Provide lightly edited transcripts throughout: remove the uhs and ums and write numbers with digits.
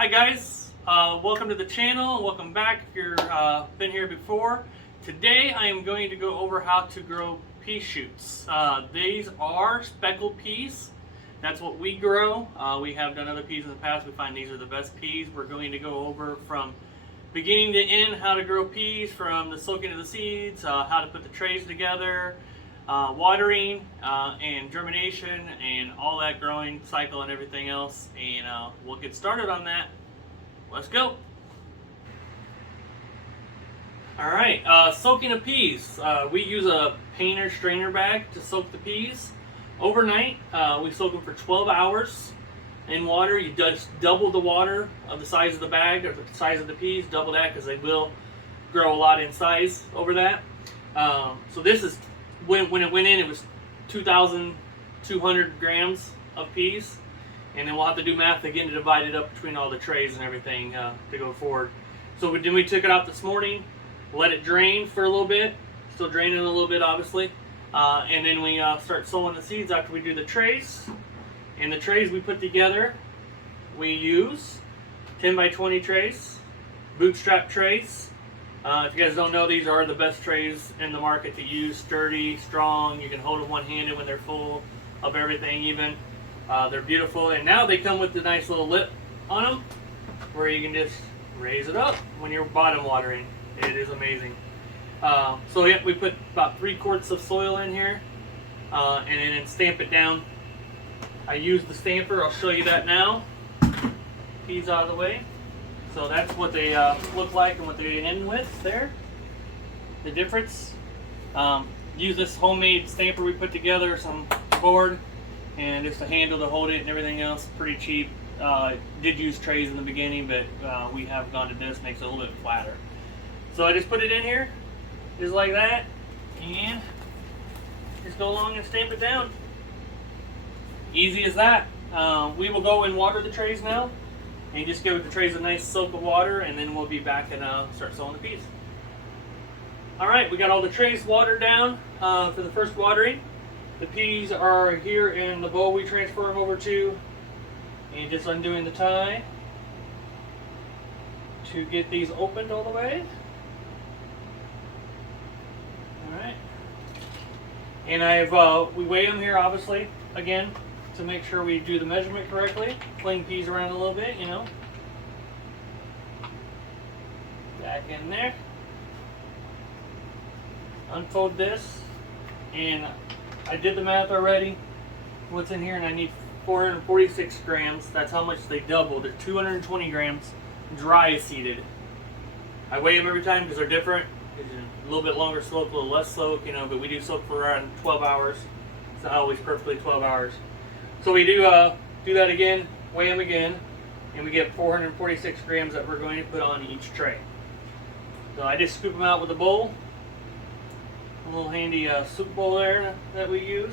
Hi guys, welcome to the channel. Welcome back if you've been here before. Today I am going to go over how to grow pea shoots. These are speckled peas. That's what we grow. We have done other peas in the past. We find these are the best peas. We're going to go over from beginning to end how to grow peas, from the soaking of the seeds, how to put the trays together, watering and germination and all that growing cycle and everything else, and we'll get started on that. Let's go. Alright, soaking of peas. We use a painter strainer bag to soak the peas overnight. We soak them for 12 hours in water. You just double the water of the size of the bag or the size of the peas, double that because they will grow a lot in size over that. So this is when it went in, it was 2,200 grams of peas, and then we'll have to do math again to divide it up between all the trays and everything to go forward. So then we took it out this morning, let it drain for a little bit, still draining a little bit obviously, and then we start sowing the seeds after we do the trays. And the trays we put together, we use 10 by 20 trays, Bootstrap Trays. If you guys don't know, these are the best trays in the market to use. Sturdy, strong, you can hold them one-handed when they're full of everything even. They're beautiful, and now they come with the nice little lip on them where you can just raise it up when you're bottom watering. It is amazing. So yeah, we put about 3 quarts of soil in here, and then stamp it down. I use the stamper, I'll show you that now. Peas out of the way. So that's what they look like and what they end with there. The difference. Use this homemade stamper we put together, some board, and just a handle to hold it and everything else. Pretty cheap. Did use trays in the beginning, but we have gone to this, makes it a little bit flatter. So I just put it in here, just like that, and just go along and stamp it down. Easy as that. We will go and water the trays now, and just give the trays a nice soak of water, and then we'll be back and start sowing the peas. Alright, we got all the trays watered down for the first watering. The peas are here in the bowl we transfer them over to, and just undoing the tie to get these opened all the way. Alright. And we weigh them here obviously, again, to make sure we do the measurement correctly. Fling peas around a little bit, you know. Back in there. Unfold this, and I did the math already. What's in here, and I need 446 grams. That's how much they doubled. They're 220 grams dry seeded. I weigh them every time because they're different. A little bit longer soak, a little less soak, you know, but we do soak for around 12 hours. It's not always perfectly 12 hours. So we do that again, weigh them again, and we get 446 grams that we're going to put on each tray. So I just scoop them out with a bowl, a little handy soup bowl there that we use.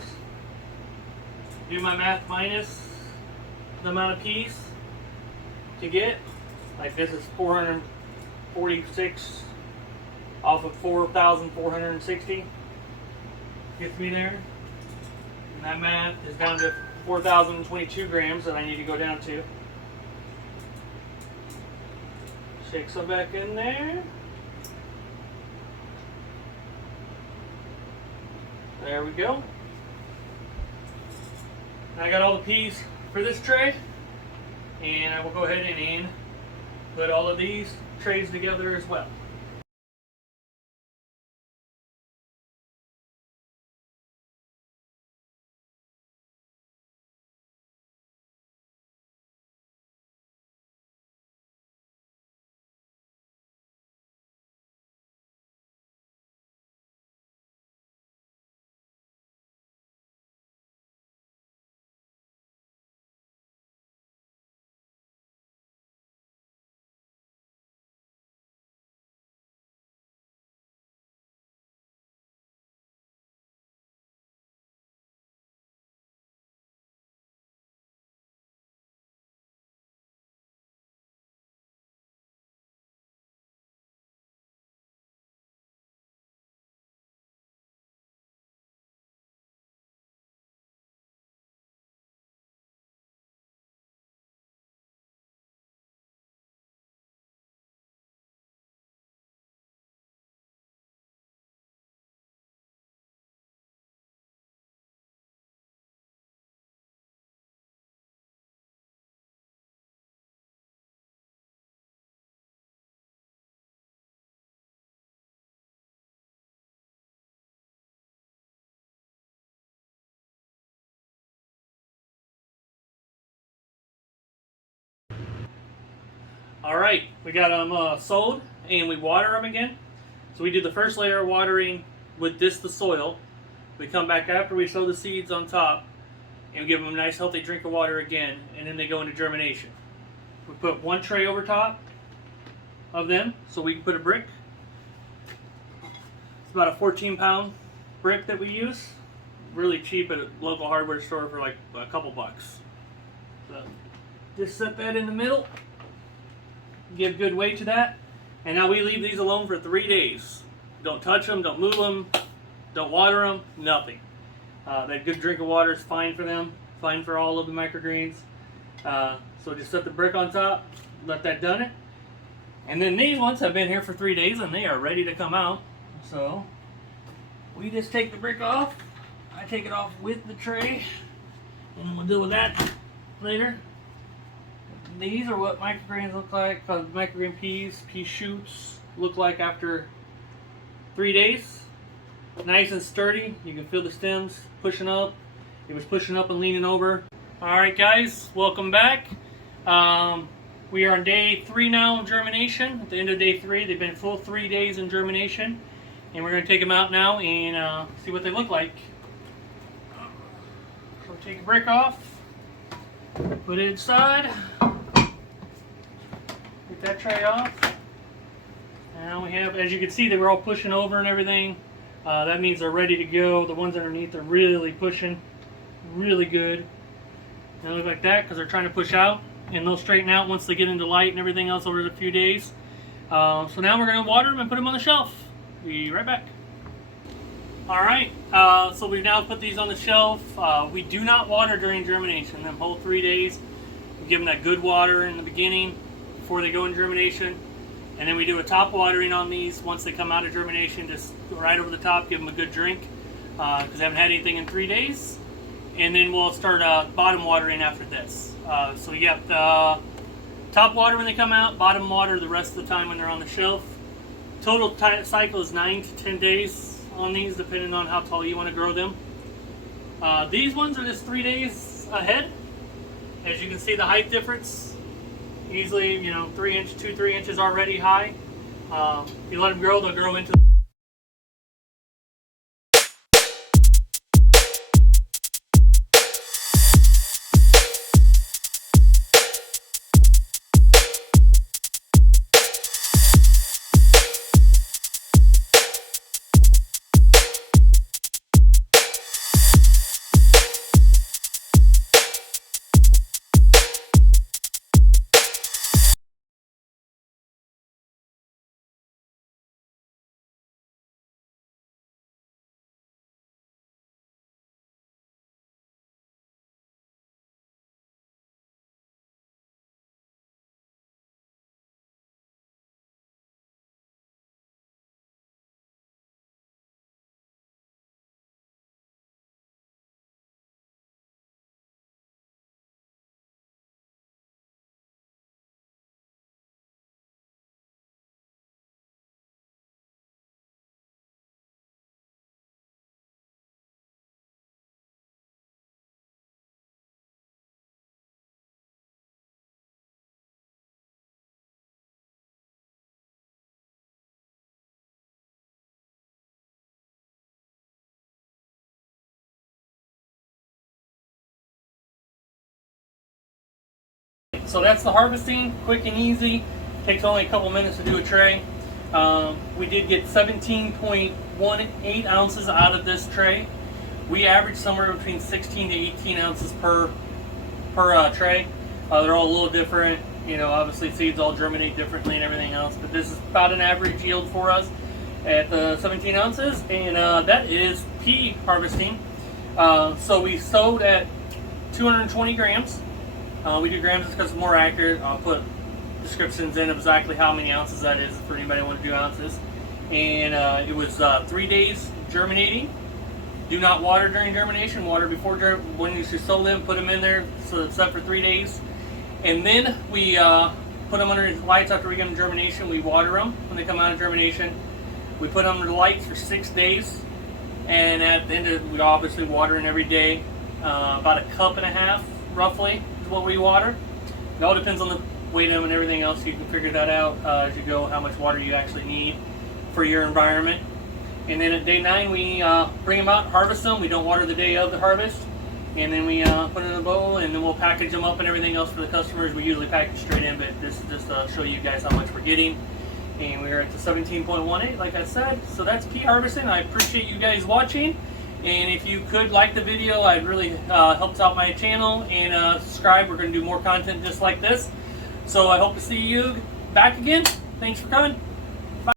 Do my math minus the amount of peas to get. Like this is 446 off of 4,460. Gets me there. And that math is down to 4,022 grams that I need to go down to. Shake some back in there. There we go. And I got all the peas for this tray, and I will go ahead and put all of these trays together as well. Alright, we got them sowed and we water them again. So we do the first layer of watering with the soil. We come back after we sow the seeds on top and we give them a nice healthy drink of water again, and then they go into germination. We put one tray over top of them so we can put a brick. It's about a 14-pound brick that we use. Really cheap at a local hardware store for like a couple bucks. So just set that in the middle. Give good weight to that. And now we leave these alone for 3 days. Don't touch them, don't move them, don't water them, nothing. That good drink of water is fine for them, fine for all of the microgreens. So just set the brick on top, let that done it. And then these ones have been here for 3 days and they are ready to come out. So we just take the brick off. I take it off with the tray, and we'll deal with that later. These are what microgreens look like, microgreen peas, pea shoots look like after 3 days. Nice and sturdy. You can feel the stems pushing up. It was pushing up and leaning over. Alright guys, welcome back. We are on day 3 now of germination. At the end of day 3, they've been full 3 days in germination. And we're going to take them out now and see what they look like. So take a brick off, put it inside. Get that tray off. Now we have, as you can see, they were all pushing over and everything. That means they're ready to go. The ones underneath are really pushing, really good. They look like that because they're trying to push out, and they'll straighten out once they get into light and everything else over a few days. So now we're going to water them and put them on the shelf. Be right back. Alright, so we've now put these on the shelf. We do not water during germination. Them whole 3 days, we give them that good water in the beginning before they go in germination. And then we do a top watering on these once they come out of germination, just right over the top, give them a good drink because they haven't had anything in 3 days. And then we'll start bottom watering after this. So you got the top water when they come out, bottom water the rest of the time when they're on the shelf. Total cycle is 9 to 10 days on these, depending on how tall you want to grow them. These ones are just 3 days ahead. As you can see, the height difference, easily, 3 inches already high. If you let them grow, they'll grow into So that's the harvesting, quick and easy. Takes only a couple minutes to do a tray. We did get 17.18 ounces out of this tray. We average somewhere between 16 to 18 ounces per tray. They're all a little different. Obviously seeds all germinate differently and everything else, but this is about an average yield for us at 17 ounces, and that is pea harvesting. So we sowed at 220 grams. We do grams because it's more accurate. I'll put descriptions in of exactly how many ounces that is for anybody who wants to do ounces. And it was 3 days germinating. Do not water during germination. Water before when you should sow them. Put them in there so it's up for 3 days. And then we put them under the lights after we get them germination. We water them when they come out of germination. We put them under the lights for 6 days. And at the end of it, we obviously watering every day. About a cup and a half, roughly, is what we water. It all depends on the weigh them and everything else, so you can figure that out as you go, how much water you actually need for your environment. And then at day 9, we bring them out and harvest them. We don't water the day of the harvest. And then we put them in a bowl, and then we'll package them up and everything else for the customers. We usually package straight in, but this is just to show you guys how much we're getting. And we're at the 17.18, like I said. So that's pea harvesting. I appreciate you guys watching. And if you could like the video, it really helps out my channel. And subscribe. We're going to do more content just like this. So I hope to see you back again. Thanks for coming.